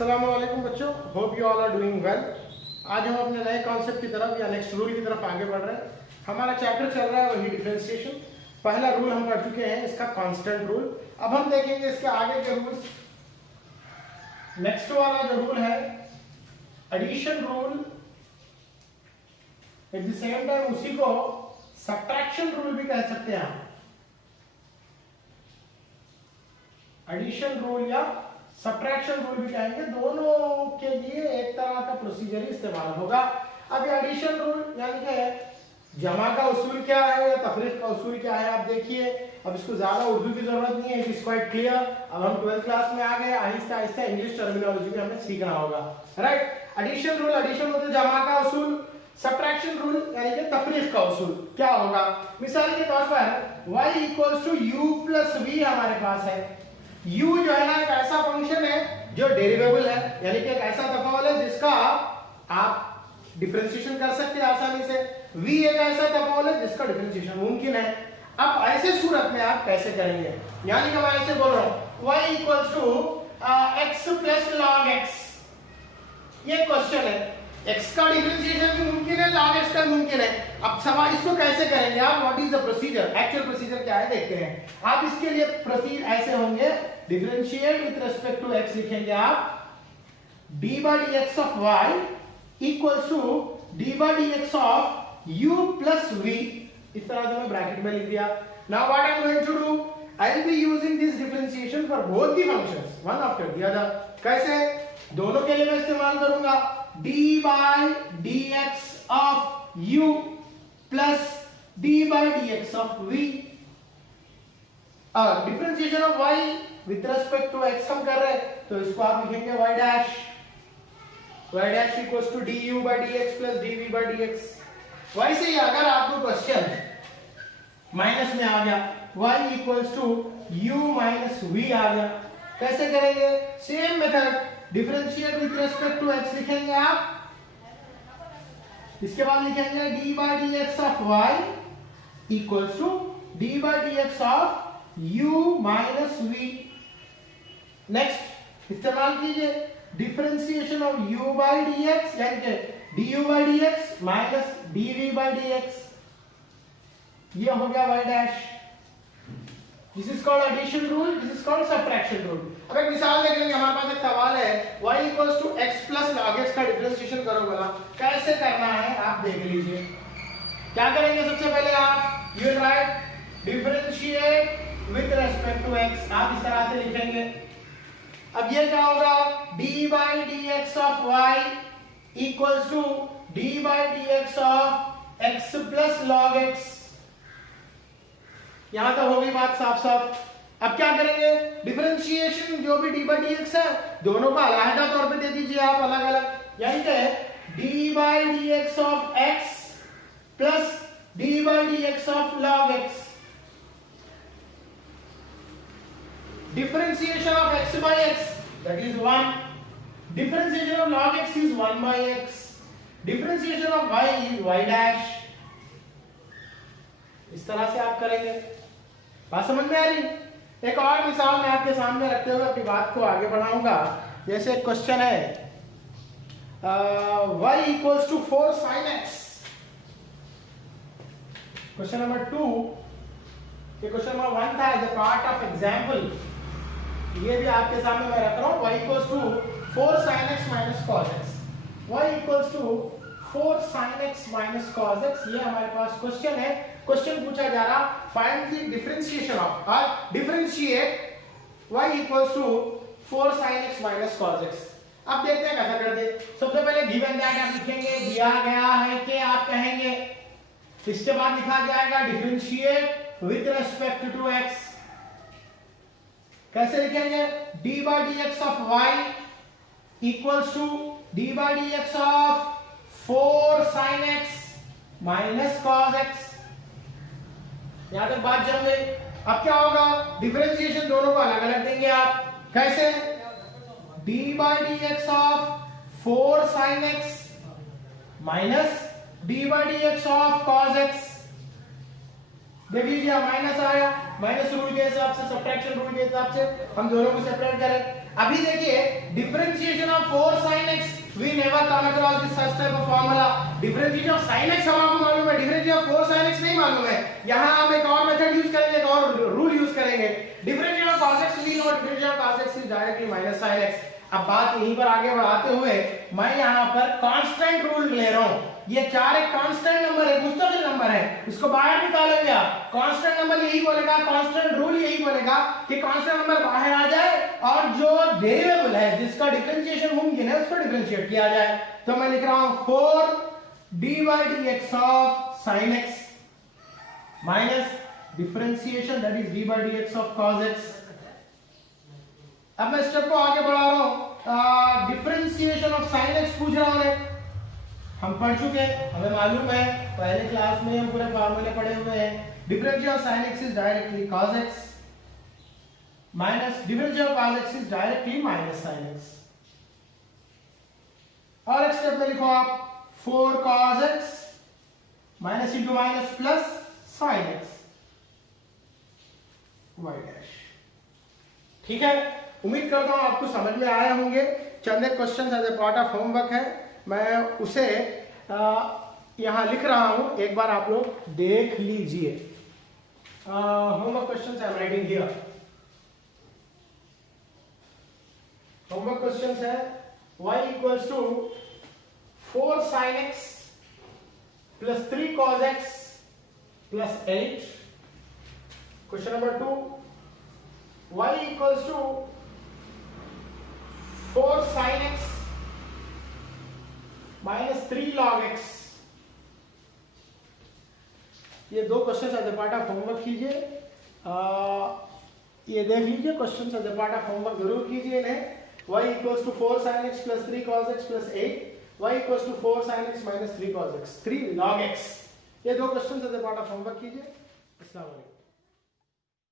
अस्सलामुअलैकुम बच्चों, hope you all are doing well. आज हम अपने नए कॉन्सेप्ट की तरफ या नेक्स्ट रूल की तरफ आगे बढ़ रहे हैं। हमारा चैप्टर चल रहा है वही डिफरेंशिएशन। पहला रूल हम पढ़ चुके हैं, इसका कांस्टेंट रूल। अब हम देखेंगे इसके आगे के रूल्स। नेक्स्ट वाला जो रूल है addition rule, at the same time उसी को सब्ट्रैक्शन रूल भी कह सकते हैं आप। एडिशन रूल या सब्ट्रैक्शन रूल भी कहेंगे, दोनों के लिए एक तरह का प्रोसीजर ही इस्तेमाल होगा। अब ये एडिशन रूल यानी कि जमा का उसूल क्या है या तफरीक का उसूल क्या है, आप देखिए। अब इसको ज्यादा उर्दू की जरूरत नहीं है, इट इज क्वाइट क्लियर। अब हम 12th क्लास में आ गए, आहिस्ता आहिस्ता इंग्लिश टर्मिनोलॉजी भी हमें सीखना होगा, राइट। एडिशन रूल, एडिशन मतलब जमा का उसूल। सब्ट्रैक्शन रूल यानी कि तफरीक का उसूल क्या होगा। मिसाल के तौर पर y equals to u plus v हमारे पास है। u जो है ना एक ऐसा फंक्शन है जो डेरिवेबल है, यानी कि एक ऐसा तफावल है जिसका आप डिफरेंशिएशन कर सकते हैं आसानी से। v एक ऐसा तफावल है जिसका डिफरेंशिएशन मुमकिन है। अब ऐसे सूरत में आप कैसे करेंगे, यानी कि मैं ऐसे बोल रहा हूं y equals to x plus log x, ये क्वेश्चन है। x का डिफरेंशिएशन भी मुमकिन है, log x का मुमकिन है। अब सवाल इसको कैसे करेंगे आप, what is the procedure, actual procedure क्या है देखते हैं। आप इसके लिए प्रोसीजर ऐसे होंगे, differentiate with respect to x लिखेंगे आप d by dx of y equals to d by dx of u plus v, इस तरह से मैं ब्रैकेट में लिख दिया। Now what I am going to do, I will be using this differentiation for both the functions one after the other. कैसे, दोनों के लिए मैं इस्तेमाल करूंगा d by dx of u plus d by dx of v। Differentiation of y with respect to x हम कर रहे हैं, तो इसको आप लिखेंगे y dash equals to du by dx plus dv by dx। वैसे ही अगर आपको क्वेश्चन माइनस में आ गया, y equals to u minus v आ गया, कैसे करेंगे, same method, differentiate with respect to x लिखेंगे आप, इसके बाद लिखेंगे d by dx of y equals to d by dx of u minus v। Next इस्तेमाल कीजिए differentiation of u by dx यानी कि du by dx minus dv by dx, ये हो गया y dash. This is called addition rule, this is called subtraction rule। अब एक मिसाल देख लेंगे, हमारे पास एक सवाल है y equals to x plus log x का डिफरेंशिएशन करो बोला, कैसे करना है आप देख लीजिए। क्या करेंगे, सबसे पहले आप you will write differentiate with respect to x, आप इस तरह से लिखेंगे। अब ये क्या होगा, d by dx of y equals to d by dx of x plus log x। यहां तक हो गई बात साफ साफ। अब क्या करेंगे, डिफरेंशिएशन जो भी d by dx है दोनों को अलग तौर पे दे दीजिए आप अलग अलग, यानी कि d by dx of x plus d by dx of log x। differentiation of x by x that is 1, differentiation of log x is 1 by x, differentiation of y is y dash। इस तरह से आप करेंगे। बात समझ में आ रही। एक और मिसाल मैं आपके सामने रखते हुए अपनी बात को आगे बढ़ाऊंगा। जैसे एक क्वेश्चन है y equals to 4 sin x, question number 2, ये क्वेश्चन नंबर 1 था as a part of example, ये भी आपके सामने मैं रख रहा हूं। y equals to 4 sin x minus cos x, y equals to 4 sin x minus cos x, ये हमारे पास क्वेश्चन है। क्वेश्चन पूछा जा रहा, फाइंड द डिफरेंशिएशन ऑफ और differentiate y equals to 4 sin x minus cos x। अब देखते हैं कैसा करते। सबसे पहले गिवन दैट आप लिखेंगे, दिया गया है कि आप कहेंगे, इसके बाद लिखा जाएगा differentiate with respect to x। कैसे लिखेंगे, d by dx of y equals to d by dx of 4 sin x minus cos x। यहां तक बात जम गई। अब क्या होगा, डिफरेंशिएशन दोनों को अलग अलग देंगे आप, कैसे, d by dx of 4 sin x minus d by dx of cos x। देख लीजिए माइनस आया, माइनस रूल के हिसाब से, सब्ट्रैक्शन रूल के हिसाब से हम दोनों को सेपरेट करें। अभी देखिए differentiation of 4 sin x we never come across this such type of formula। Differentiation of sin x हमारे को मालूम है, डिफरेंशिएशन ऑफ 4 sin x नहीं मालूम है। यहां हम एक और मेथड यूज करेंगे, एक और रूल यूज करेंगे। Differentiation of cos x we know differentiation of cos x is directly minus sin x। अब बात यहीं पर आगे बढ़ाते हुए मैं यहां पर कांस्टेंट रूल ले रहा हूं। ये 4 एक कांस्टेंट नंबर है, मुस्तकिल नंबर है, इसको बाहर निकालेंगे आप। कांस्टेंट नंबर यही बोलेगा, कांस्टेंट रूल यही बोलेगा कि कांस्टेंट नंबर बाहर आ जाए और जो वेरिएबल है जिसका डिफरेंशिएशन मुमकिन है उसको डिफरेंशिएट किया जाए। तो मैं लिख रहा हूं 4 d/dx of sin x minus differentiation that is d/dx of cos x। अब मैं स्टेप को आगे बढ़ा रहा हूं। डिफरेंशिएशन ऑफ sin x पूछ रहा हूं, हम पढ़ चुके हैं, हमें मालूम है, पहले क्लास में हम पूरे फार्मूले पढ़े हुए हैं। Differential of sin x is directly cos x minus differential of cos x is directly minus sin x। और एक स्टेप में लिखो आप 4 cos x minus into minus plus sin x y dash. ठीक है, उम्मीद करता हूं आपको समझ में आया होंगे। चंद एक question as a part of homework है, मैं उसे यहां लिख रहा हूं, एक बार आप लोग देख लीजिए। Homework question I am writing here. Homework question है y equals to 4 sin x plus 3 cos x plus 8। Question number 2 y equals to 4 sin x minus 3 log x। ये दो question as a part of homework कीजिए। ये देख लीजिए question as a part of homework जरूर कीजिए इन्हें। y equals to 4 sin x plus 3 cos x plus 8, y equals to 4 sin x minus 3 cos x 3 log x। ये दो question as a part of homework कीजिए। अस्सलाम वालेकुम।